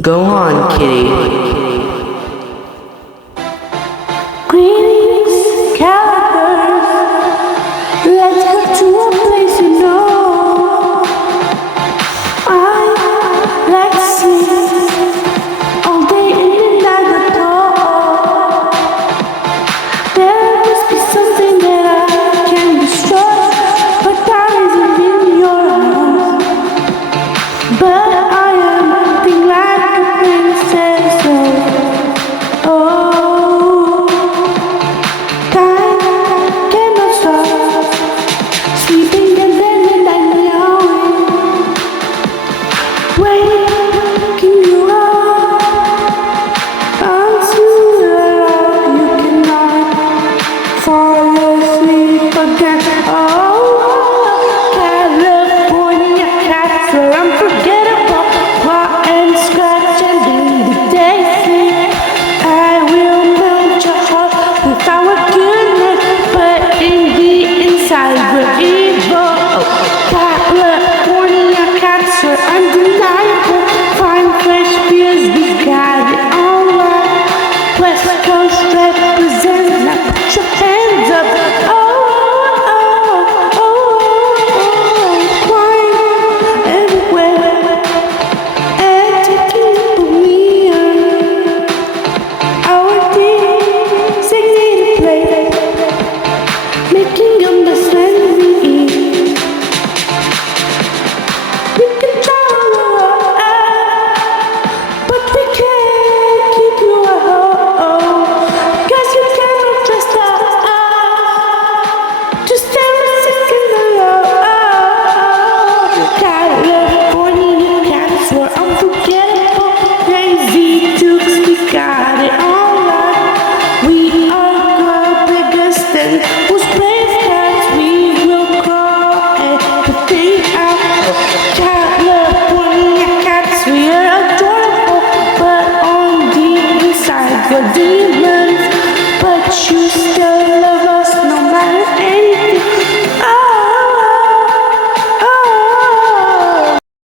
Go on, kitty. Greetings, cowbirds. Let's go to a place you know. I like to sleep all day in the night alone. There must be something that I can destroy, but that isn't in your house. But I am acting like a princess. Oh, time cannot stop. Sleeping and then I'm yawning, waking you up until you cannot fall asleep again. Oh, California cats are unforgettable. Claw and scratch and in the day sleep. I will melt your heart with our goodness, but in the inside we're evil. Oh, California cats are undeniable. Fine fresh beers, we got it all right. West Coast represents. Now put your hands up. Flying everywhere and taking for me. Our designated place, making a mess when we eat. We can travel around, but we can't keep you at home. 'Cause you cannot trust us. Just stand a second alone. California cats were unforgettable. Crazy tooks, we got it all right. We are the biggest and most brave cats. We will call everything out. California cats, we are adorable, but on the inside we're demons. But you still love